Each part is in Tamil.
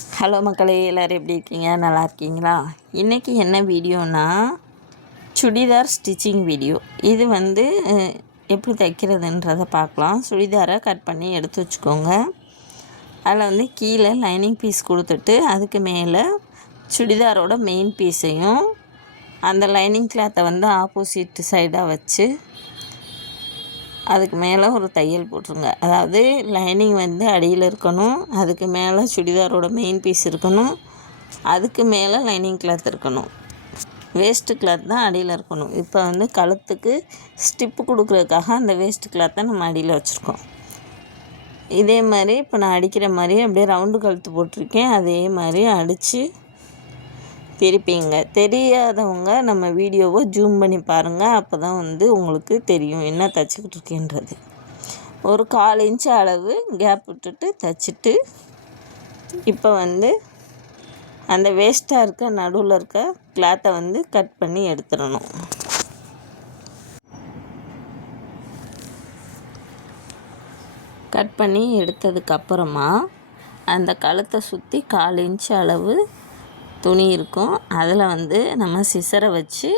ஹலோ மக்களே, எல்லோரும் எப்படி இருக்கீங்க? நல்லா இருக்கீங்களா? இன்றைக்கி என்ன வீடியோனா சுடிதார் ஸ்டிச்சிங் வீடியோ. இது எப்படி தைக்கிறதுன்றதை பார்க்கலாம். சுடிதாரை கட் பண்ணி எடுத்து வச்சுக்கோங்க. அதில் கீழே லைனிங் பீஸ் கொடுத்துட்டு அதுக்கு மேலே சுடிதாரோட மெயின் பீஸையும் அந்த லைனிங் கிளாத்தை ஆப்போசிட் சைடாக வச்சு அதுக்கு மேலே ஒரு தையல் போட்டுருங்க. அதாவது லைனிங் அடியில் இருக்கணும், அதுக்கு மேலே சுடிதாரோட மெயின் பீஸ் இருக்கணும், அதுக்கு மேலே லைனிங் கிளாத் இருக்கணும், வேஸ்ட்டு கிளாத் தான் அடியில் இருக்கணும். இப்போ கழுத்துக்கு ஸ்டிப்பு கொடுக்குறதுக்காக அந்த வேஸ்ட்டு கிளாத்தை நம்ம அடியில் வச்சுருக்கோம். இதே மாதிரி இப்போ நான் அடிக்கிற மாதிரி அப்படியே ரவுண்டு கழுத்து போட்டிருக்கேன். அதே மாதிரி அடித்து திருப்பிங்க. தெரியாதவங்க நம்ம வீடியோவை ஜூம் பண்ணி பாருங்கள். அப்போ தான் உங்களுக்கு தெரியும் என்ன தைச்சிக்கிட்டு இருக்கேன்றது. ஒரு 1/4 இன்ச்சு அளவு கேப் விட்டுட்டு தைச்சிட்டு இப்போ அந்த வேஸ்ட்டாக இருக்க நடுவில் இருக்க கிளாத்தை கட் பண்ணி எடுத்துடணும். கட் பண்ணி எடுத்ததுக்கப்புறமா அந்த கழுத்தை சுற்றி 1/4 இன்ச்சு அளவு துணி இருக்கும். அதில் நம்ம சிசரை வச்சு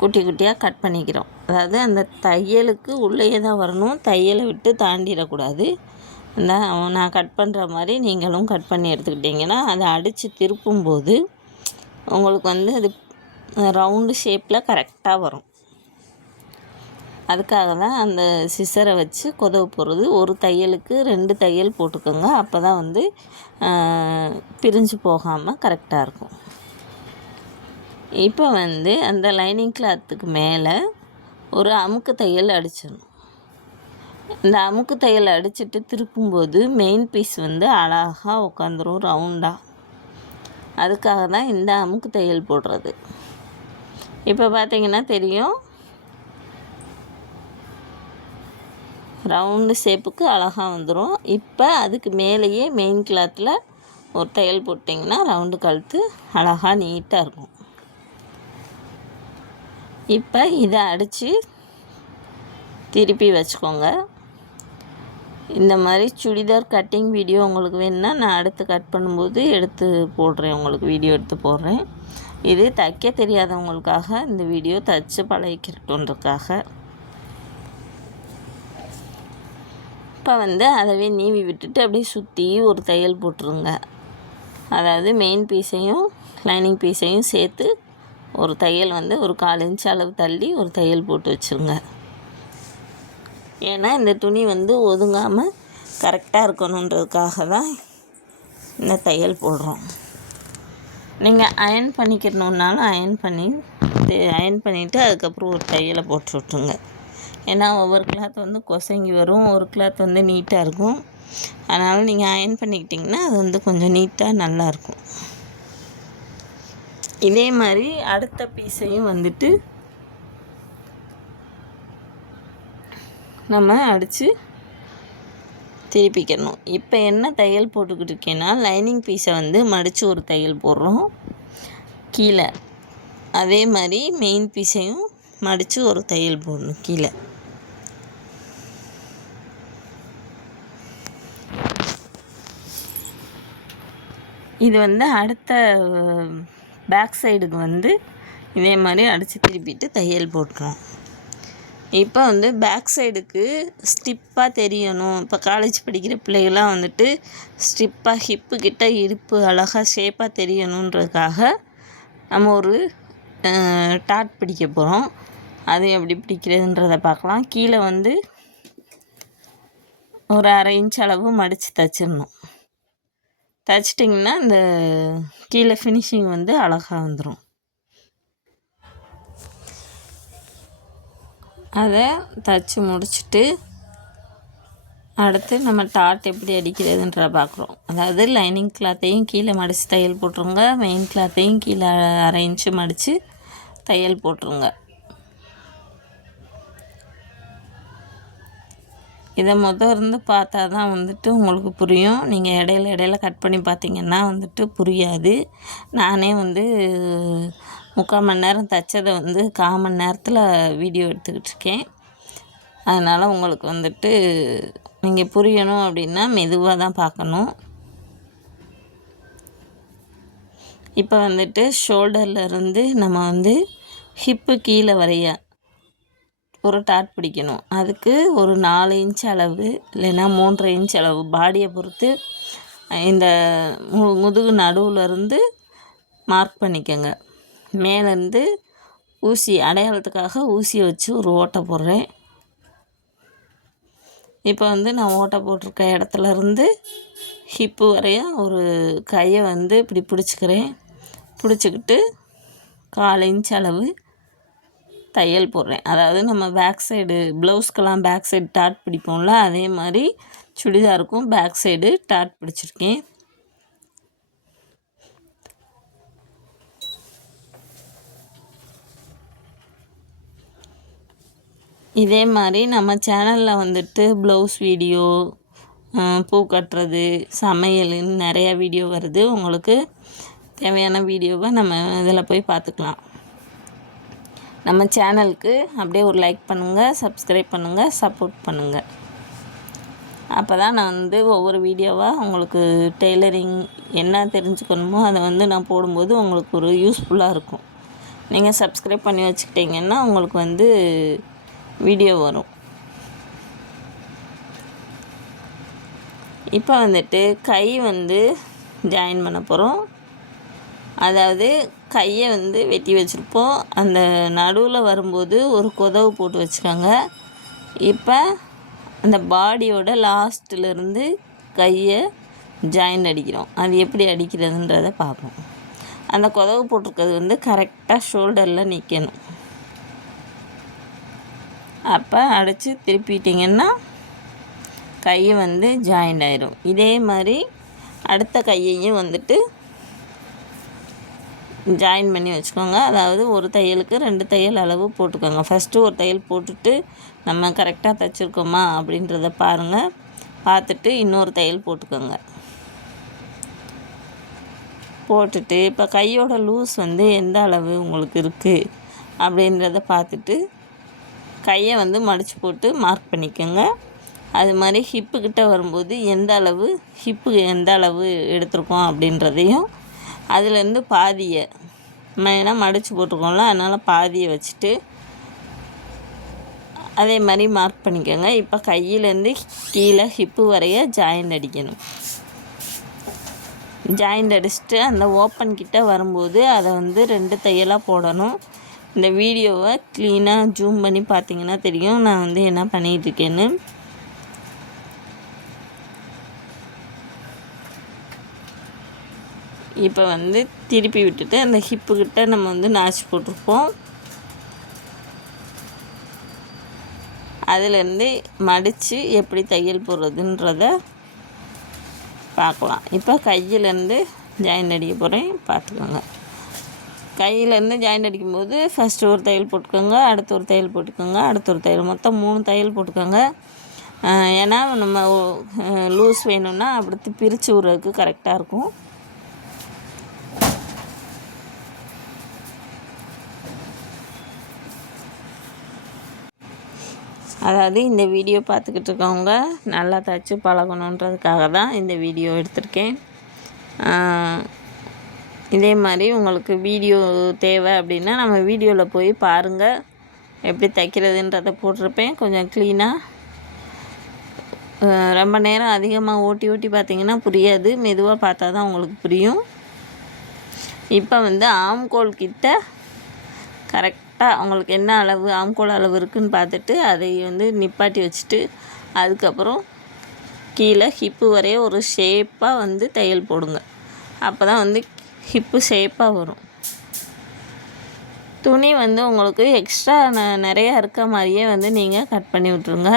குட்டி குட்டியாக கட் பண்ணிக்கிறோம். அதாவது அந்த தையலுக்கு உள்ளேயே தான் வரணும், தையலை விட்டு தாண்டிடக்கூடாது. நான் கட் பண்ணுற மாதிரி நீங்களும் கட் பண்ணி எடுத்துக்கிட்டிங்கன்னா அதை அடித்து திருப்பும்போது உங்களுக்கு அது ரவுண்டு ஷேப்பில் கரெக்டாக வரும். அதுக்காக தான் அந்த சிசரை வச்சு கொதவு போடுறது. ஒரு தையலுக்கு 2 தையல் போட்டுக்கோங்க. அப்போ தான் பிரிஞ்சு போகாமல் கரெக்டாக இருக்கும். இப்போ அந்த லைனிங் கிளாத்துக்கு மேலே ஒரு அமுக்கு தையல் அடிச்சிடணும். இந்த அமுக்கு தையல் அடிச்சுட்டு திருப்பும்போது மெயின் பீஸ் அழகாக உட்காந்துரும் ரவுண்டாக. அதுக்காக தான் இந்த அமுக்கு தையல் போடுறது. இப்போ பார்த்திங்கன்னா தெரியும், ரவுண்டு ஷேப்புக்கு அழகாக வந்துடும். இப்போ அதுக்கு மேலேயே மெயின் கிளாத்தில் ஒரு தையல் போட்டிங்கன்னா ரவுண்டு கழுத்து அழகாக நீட்டாக இருக்கும். இப்போ இதை அடித்து திருப்பி வச்சுக்கோங்க. இந்த மாதிரி சுடிதார் கட்டிங் வீடியோ உங்களுக்கு வேணுன்னா நான் அடுத்து கட் பண்ணும்போது எடுத்து போடுறேன், உங்களுக்கு வீடியோ எடுத்து போடுறேன். இது தைக்க தெரியாதவங்களுக்காக இந்த வீடியோ தைச்சு பழகிக்கிறதுக்காக. இப்போ அதவே நீவி விட்டுட்டு அப்படியே சுற்றி ஒரு தையல் போட்டுருங்க. அதாவது மெயின் பீஸையும் லைனிங் பீஸையும் சேர்த்து ஒரு தையல் ஒரு 1/4 இன்ச் அளவு தள்ளி ஒரு தையல் போட்டு வச்சுருங்க. ஏன்னா இந்த துணி ஒதுங்காமல் கரெக்டாக இருக்கணுன்றதுக்காக தான் இந்த தையல் போடுறோம். நீங்கள் அயர்ன் பண்ணிக்கிறணுன்னாலும் அயர்ன் பண்ணிவிட்டு அதுக்கப்புறம் ஒரு தையலை போட்டு விட்ருங்க. ஏன்னா ஒவ்வொரு கிளாத் கொசங்கி வரும், ஒரு கிளாத் நீட்டாக இருக்கும். அதனால் நீங்கள் அயர்ன் பண்ணிக்கிட்டிங்கன்னா அது கொஞ்சம் நீட்டாக நல்லாயிருக்கும். இதே மாதிரி அடுத்த பீஸையும் நம்ம அடித்து திருப்பிக்கணும். இப்போ என்ன தையல் போட்டுக்கிட்டு இருக்கேன்னா லைனிங் பீஸை மடித்து ஒரு தையல் போடுறோம் கீழே. அதே மாதிரி மெயின் பீஸையும் மடித்து ஒரு தையல் போடணும் கீழே. இது அடுத்த பேக் சைடுக்கு இதே மாதிரி அடித்து திருப்பிட்டு தையல் போட்டுரும். இப்போ பேக் சைடுக்கு ஸ்டிப்பாக தெரியணும். இப்போ காலேஜ் படிக்கிற பிள்ளைகள்லாம் ஸ்டிப்பாக ஹிப்பு கிட்ட இடுப்பு அழகாக ஷேப்பாக தெரியணுன்றதுக்காக நம்ம ஒரு டாட் பிடிக்க போகிறோம். அது எப்படி பிடிக்கிறதுன்றதை பார்க்கலாம். கீழே ஒரு 1/2 இன்ச் அளவு மடித்து தைச்சிடணும். தைச்சிட்டிங்கன்னா இந்த கீழே ஃபினிஷிங் அழகாக வந்துடும். அதை தைச்சி முடிச்சுட்டு அடுத்து நம்ம டாட் எப்படி அடிக்கிறதுன்றதை பார்க்குறோம். அதாவது லைனிங் கிளாத்தையும் கீழே மடித்து தையல் போட்டுருங்க, மெயின் கிளாத்தையும் கீழே 1/2 இன்ச்சு மடித்து தையல் போட்டுருங்க. இதை இருந்து பார்த்தா தான் உங்களுக்கு புரியும். நீங்கள் இடையில கட் பண்ணி பார்த்தீங்கன்னா புரியாது. நானே 3/4 மணி நேரம் தைச்சதை 1/4 மணி நேரத்தில் வீடியோ எடுத்துக்கிட்டு இருக்கேன். அதனால் உங்களுக்கு நீங்கள் புரியணும் அப்படின்னா மெதுவாக தான் பார்க்கணும். இப்போ வந்துட்டு ஷோல்டர்லேருந்து நம்ம வந்து ஹிப்பு கீழே வரைய ஒரு டாட் பிடிக்கணும். அதுக்கு ஒரு 4 இன்ச் அளவு இல்லைன்னா 3.5 இன்ச் அளவு பாடியை பொறுத்து இந்த முதுகு நடுவுலேருந்து மார்க் பண்ணிக்கோங்க. மேலேருந்து ஊசி அடையாளத்துக்காக ஊசியை வச்சு ஒரு ஓட்டை போடுறேன். இப்போ வந்து நான் ஓட்டை போட்டிருக்க இடத்துலருந்து ஹிப்பு வரைய ஒரு கையை வந்து இப்படி பிடிச்சிக்கிறேன். பிடிச்சிக்கிட்டு 1/4 இன்ச் அளவு தையல் போடுறேன். அதாவது நம்ம பேக் சைடு ப்ளவுஸ்க்கெல்லாம் பேக் சைடு டாட் பிடிப்போம்ல, அதே மாதிரி சுடிதாருக்கும் பேக் சைடு டாட் பிடிச்சிருக்கேன். இதே மாதிரி நம்ம சேனலில் வந்துட்டு ப்ளவுஸ் வீடியோ, பூ கட்டுறது, சமையல்னு நிறையா வீடியோ வருது. உங்களுக்கு தேவையான வீடியோவை நம்ம இதில் போய் பார்த்துக்கலாம். நம்ம சேனலுக்கு அப்படியே ஒரு லைக் பண்ணுங்கள், சப்ஸ்கிரைப் பண்ணுங்கள், சப்போர்ட் பண்ணுங்கள். அப்போ தான் நான் வந்து ஒவ்வொரு வீடியோவாக உங்களுக்கு டெய்லரிங் என்ன தெரிஞ்சுக்கணுமோ அதை வந்து நான் போடும்போது உங்களுக்கு ஒரு யூஸ்ஃபுல்லாக இருக்கும். நீங்கள் சப்ஸ்கிரைப் பண்ணி வச்சுக்கிட்டிங்கன்னா உங்களுக்கு வந்து வீடியோ வரும். இப்போ வந்துட்டு கை வந்து ஜாயின் பண்ண போகிறோம். அதாவது கையை வந்து வெட்டி வச்சுருப்போம். அந்த நடுவில் வரும்போது ஒரு கொதவு போட்டு வச்சுக்கோங்க. இப்போ அந்த பாடியோட லாஸ்ட்டிலேருந்து கையை ஜாயின் அடிக்கிறோம். அது எப்படி அடிக்கிறதுன்றதை பார்ப்போம். அந்த கொதவு போட்டிருக்கிறது வந்து கரெக்டாக ஷோல்டரில் நிற்கணும். அப்போ அடித்து திருப்பிட்டிங்கன்னா கை வந்து ஜாயின் ஆயிரும். இதே மாதிரி அடுத்த கையையும் வந்துட்டு ஜாயின் பண்ணி வச்சுக்கோங்க. அதாவது ஒரு தையலுக்கு 2 தையல் அளவு போட்டுக்கோங்க. ஃபஸ்ட்டு ஒரு தையல் போட்டுட்டு நம்ம கரெக்டாக தைச்சிருக்கோமா அப்படின்றத பாருங்கள். பார்த்துட்டு இன்னொரு தையல் போட்டுக்கோங்க. போட்டுட்டு இப்போ கையோட லூஸ் வந்து எந்த அளவு உங்களுக்கு இருக்குது அப்படின்றத பார்த்துட்டு கையை வந்து மடித்து போட்டு மார்க் பண்ணிக்கோங்க. அது மாதிரி ஹிப்புக்கிட்ட வரும்போது ஹிப்புக்கு எந்த அளவு எடுத்திருக்கோம் அப்படின்றதையும் அதுலேருந்து பாதியை ஏன்னா மடித்து போட்டிருக்கோம்ல, அதனால் பாதியை வச்சுட்டு அதே மாதிரி மார்க் பண்ணிக்கோங்க. இப்போ கையிலேருந்து கீழே ஹிப்பு வரைய ஜாயிண்ட் அடிக்கணும். ஜாயிண்ட் அடிச்சுட்டு அந்த ஓப்பன் கிட்ட வரும்போது அதை வந்து 2 தையலாக போடணும். இந்த வீடியோவை க்ளீனாக ஜூம் பண்ணி பார்த்தீங்கன்னா தெரியும் நான் வந்து என்ன பண்ணிகிட்ருக்கேன்னு. இப்போ வந்து திருப்பி விட்டுட்டு அந்த ஹிப்புக்கிட்ட நம்ம வந்து நாச்சு போட்டிருப்போம். அதிலேருந்து மடித்து எப்படி தையல் போடுறதுன்றத பார்க்கலாம். இப்போ கையிலேருந்து ஜாயின் அடிக்க போகிறேன், பார்த்துக்கோங்க. கையிலேருந்து ஜாயின் அடிக்கும்போது ஃபஸ்ட்டு ஒரு தையல் போட்டுக்கோங்க, அடுத்து ஒரு தையல் போட்டுக்கோங்க, அடுத்து ஒரு தையல், மொத்தம் 3 தையல் போட்டுக்கோங்க. ஏன்னா நம்ம லூஸ் வேணும்னா அப்படி பிரித்து விட்றதுக்கு கரெக்டாக இருக்கும். அதாவது இந்த வீடியோ பார்த்துக்கிட்டு இருக்கவங்க நல்லா தைச்சி பழகணுன்றதுக்காக தான் இந்த வீடியோ எடுத்திருக்கேன். இதே மாதிரி உங்களுக்கு வீடியோ தேவை அப்படின்னா நம்ம வீடியோவில் போய் பாருங்கள், எப்படி தைக்கிறதுன்றதை போட்டிருப்பேன். கொஞ்சம் க்ளீனாக ரொம்ப நேரம் அதிகமாக ஓட்டி பார்த்தீங்கன்னா புரியாது, மெதுவாக பார்த்தா தான் உங்களுக்கு புரியும். இப்போ வந்து ஆம்கோல் கிட்ட கரெக்டாக அவங்களுக்கு என்ன அளவு ஆம்கோல் அளவு இருக்குதுன்னு பார்த்துட்டு அதை வந்து நிப்பாட்டி வச்சுட்டு அதுக்கப்புறம் கீழே ஹிப்பு வரைய ஒரு ஷேப்பாக வந்து தையல் போடுங்க. அப்போ தான் வந்து ஹிப்பு ஷேப்பாக வரும். துணி வந்து உங்களுக்கு எக்ஸ்ட்ரா நிறையா இருக்க மாதிரியே வந்து நீங்கள் கட் பண்ணி விட்ருங்க.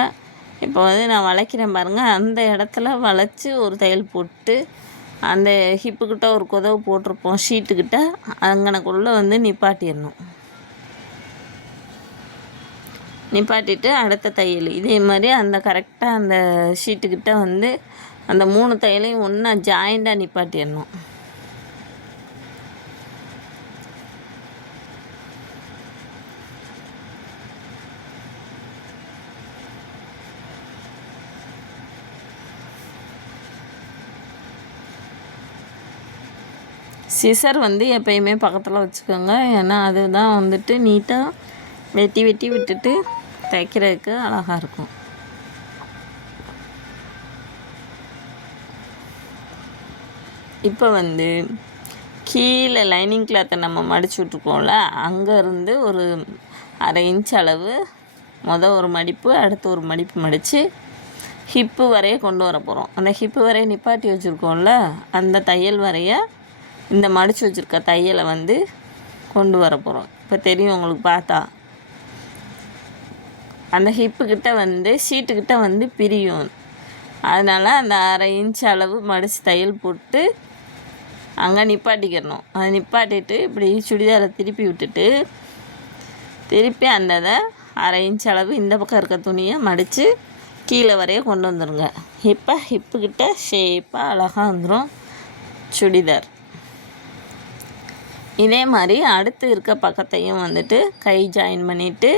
இப்போ வந்து நான் வளைக்கிறேன் பாருங்கள், அந்த இடத்துல வளைச்சி ஒரு தையல் போட்டு அந்த ஹிப்புக்கிட்ட ஒரு கொதவு போட்டிருப்போம் ஷீட்டுக்கிட்ட, அங்கனக்குள்ளே வந்து நிப்பாட்டிடணும். நிப்பாட்டிட்டு அடுத்த தையல் இதே மாதிரி அந்த கரெக்டாக அந்த ஷீட்டுக்கிட்ட வந்து அந்த 3 தையலையும் ஒன்றா ஜாயிண்டாக நிப்பாட்டிடணும். சிசர் வந்து எப்பயுமே பக்கத்தில் வச்சுக்கோங்க. ஏன்னா அதுதான் வந்துட்டு நீட்டாக வெட்டி வெட்டி விட்டுட்டு தைக்கிறதுக்கு அழகாக இருக்கும். இப்போ வந்து கீழே லைனிங் கிளாத்தை நம்ம மடிச்சு விட்ருக்கோம்ல, அங்கேருந்து ஒரு 1/2 இன்ச் அளவு ஒரு மடிப்பு, அடுத்து ஒரு மடிப்பு மடித்து ஹிப்பு வரைய கொண்டு வர போகிறோம். அந்த ஹிப்பு வரைய நிப்பாட்டி வச்சுருக்கோம்ல, அந்த தையல் வரைய இந்த மடித்து வச்சுருக்க தையலை வந்து கொண்டு வர போகிறோம். இப்போ தெரியும் உங்களுக்கு பார்த்தா. அந்த ஹிப்புக்கிட்ட வந்து சீட்டுக்கிட்ட வந்து பிரியும். அதனால் அந்த 1/2 இன்ச் அளவு மடித்து தையல் போட்டு அங்கே நிப்பாட்டிக்கிறணும். அதை நிப்பாட்டிட்டு இப்படி சுடிதாரை திருப்பி விட்டுட்டு திருப்பி அந்த 1/2 இன்ச் அளவு இந்த பக்கம் இருக்க துணியை மடித்து கீழே வரைய கொண்டு வந்துடுங்க. இப்போ ஹிப்புக்கிட்ட ஷேப்பாக அழகாக வந்துடும் சுடிதார். இதே மாதிரி அடுத்து இருக்க பக்கத்தையும் வந்துட்டு கை ஜாயின் பண்ணிவிட்டு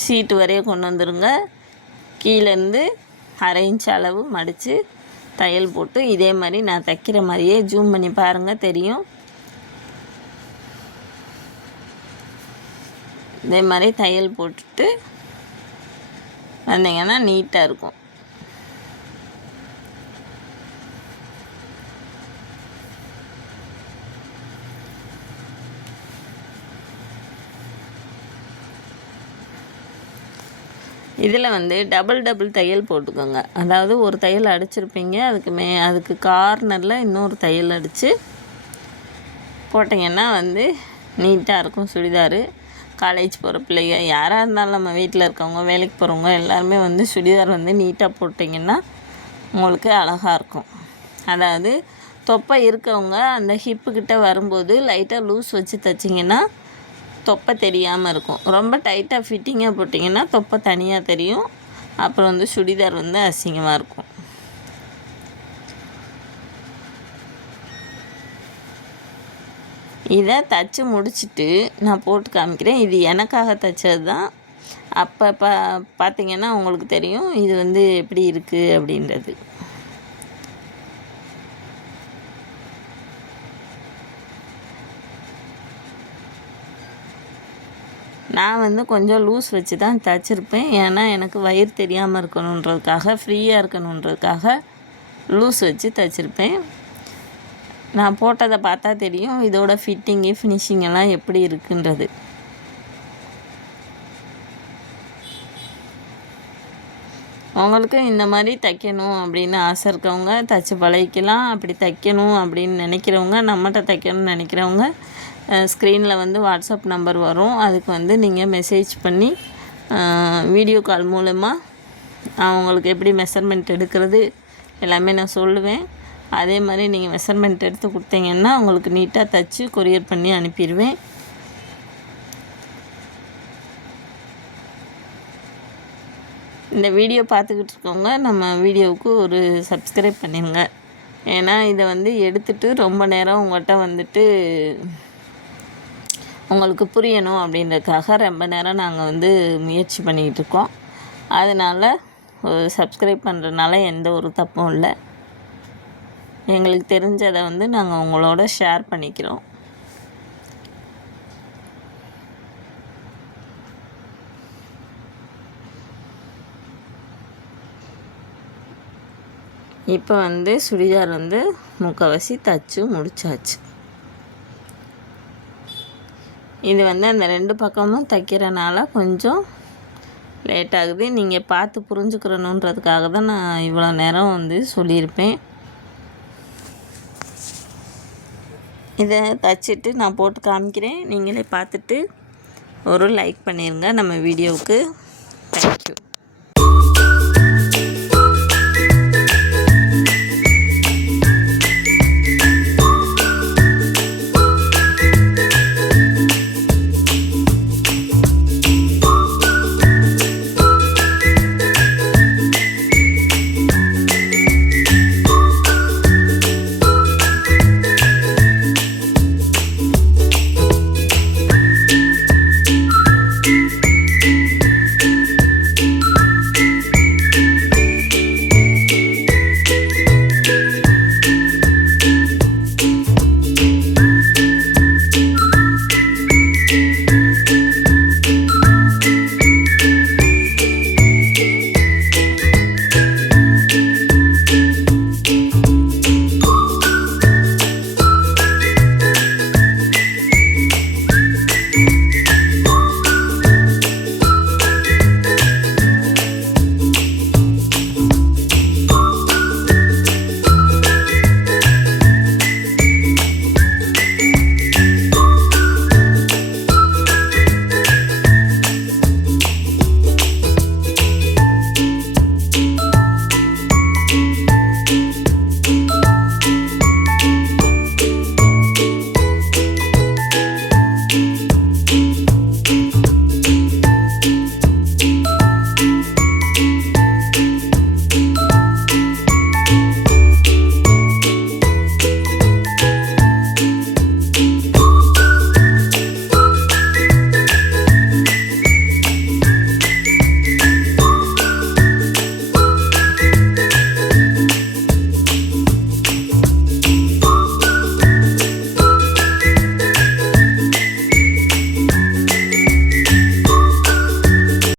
சீட்டு வரைய கொண்டு வந்துடுங்க. கீழேருந்து 1/2 இன்ச் அளவு மடித்து தையல் போட்டு இதே மாதிரி நான் தைக்கிற மாதிரியே ஜூம் பண்ணி பாருங்கள் தெரியும். இதே மாதிரி தையல் போட்டுட்டு வந்தீங்கன்னா நீட்டாக இருக்கும். இதில் வந்து டபுள் தையல் போட்டுக்கோங்க. அதாவது ஒரு தையல் அடிச்சிருப்பீங்க, அதுக்கு கார்னரில் இன்னொரு தையல் அடித்து போட்டிங்கன்னா வந்து நீட்டாக இருக்கும் சுடிதார். காலேஜ் போகிற பிள்ளைங்க யாராக இருந்தாலும் நம்ம வீட்டில் இருக்கவங்க வேலைக்கு போகிறவங்க எல்லாருமே வந்து சுடிதார் வந்து நீட்டாக போட்டிங்கன்னா உங்களுக்கு அழகாக இருக்கும். அதாவது தொப்பை இருக்கவங்க அந்த ஹிப்புக்கிட்ட வரும்போது லைட்டாக லூஸ் வச்சு தைச்சிங்கன்னா தொப்பை தெரியாமல் இருக்கும். ரொம்ப டைட்டாக ஃபிட்டிங்காக போட்டிங்கன்னா தொப்பை தனியாக தெரியும். அப்புறம் வந்து சுடிதார் வந்து அசிங்கமாக இருக்கும். இதை தைச்சி முடிச்சுட்டு நான் போட்டு காமிக்கிறேன். இது எனக்காக தைச்சது தான். அப்போ பார்த்திங்கன்னா உங்களுக்கு தெரியும் இது வந்து எப்படி இருக்குது அப்படின்றது. நான் வந்து கொஞ்சம் லூஸ் வச்சு தான் தைச்சிருப்பேன். ஏன்னா எனக்கு வயிறு தெரியாமல் இருக்கணுன்றதுக்காக, ஃப்ரீயாக இருக்கணுன்றதுக்காக லூஸ் வச்சு தைச்சிருப்பேன். நான் போட்டதை பார்த்தா தெரியும் இதோட ஃபிட்டிங்கு ஃபினிஷிங் எல்லாம் எப்படி இருக்குன்றது. உங்களுக்கு இந்த மாதிரி தைக்கணும் அப்படின்னு ஆசை இருக்கவங்க தைச்சி பழகிக்கலாம். அப்படி தைக்கணும் அப்படின்னு நினைக்கிறவங்க, நம்மகிட்ட தைக்கணும்னு நினைக்கிறவங்க ஸ்க்ரீனில் வந்து வாட்ஸ்அப் நம்பர் வரும். அதுக்கு வந்து நீங்கள் மெசேஜ் பண்ணி வீடியோ கால் மூலமாக அவங்களுக்கு எப்படி மெஷர்மெண்ட் எடுக்கிறது எல்லாமே நான் சொல்லுவேன். அதே மாதிரி நீங்கள் மெஷர்மெண்ட் எடுத்து கொடுத்தீங்கன்னா உங்களுக்கு நீட்டாக தைச்சி கொரியர் பண்ணி அனுப்பிடுவேன். இந்த வீடியோ பார்த்துக்கிட்டு இருக்கவங்க நம்ம வீடியோவுக்கு ஒரு சப்ஸ்கிரைப் பண்ணிடுங்க. ஏன்னா இதை வந்து எடுத்துகிட்டு ரொம்ப நேரம் உங்கள்கிட்ட வந்துட்டு உங்களுக்கு புரியணும் அப்படின்றதுக்காக ரொம்ப நேரம் நாங்கள் வந்து முயற்சி பண்ணிக்கிட்டு இருக்கோம். அதனால் சப்ஸ்கிரைப் பண்ணுறதுனால எந்த ஒரு தப்பும் இல்லை. எங்களுக்கு தெரிஞ்சதை வந்து நாங்கள் உங்களோட ஷேர் பண்ணிக்கிறோம். இப்போ வந்து சுடிதார் வந்து முக்கால்வாசி தச்சு முடிச்சாச்சு. இது வந்து அந்த 2 பக்கமும் தைக்கிறனால கொஞ்சம் லேட் ஆகுது. நீங்கள் பார்த்து புரிஞ்சுக்கிறணுன்றதுக்காக தான் நான் இவ்வளோ நேரம் வந்து சொல்லியிருப்பேன். இதை தச்சுட்டு நான் போட்டு காமிக்கிறேன். நீங்களே பார்த்துட்டு ஒரு லைக் பண்ணிடுங்க நம்ம வீடியோவுக்கு. தேங்க்யூ.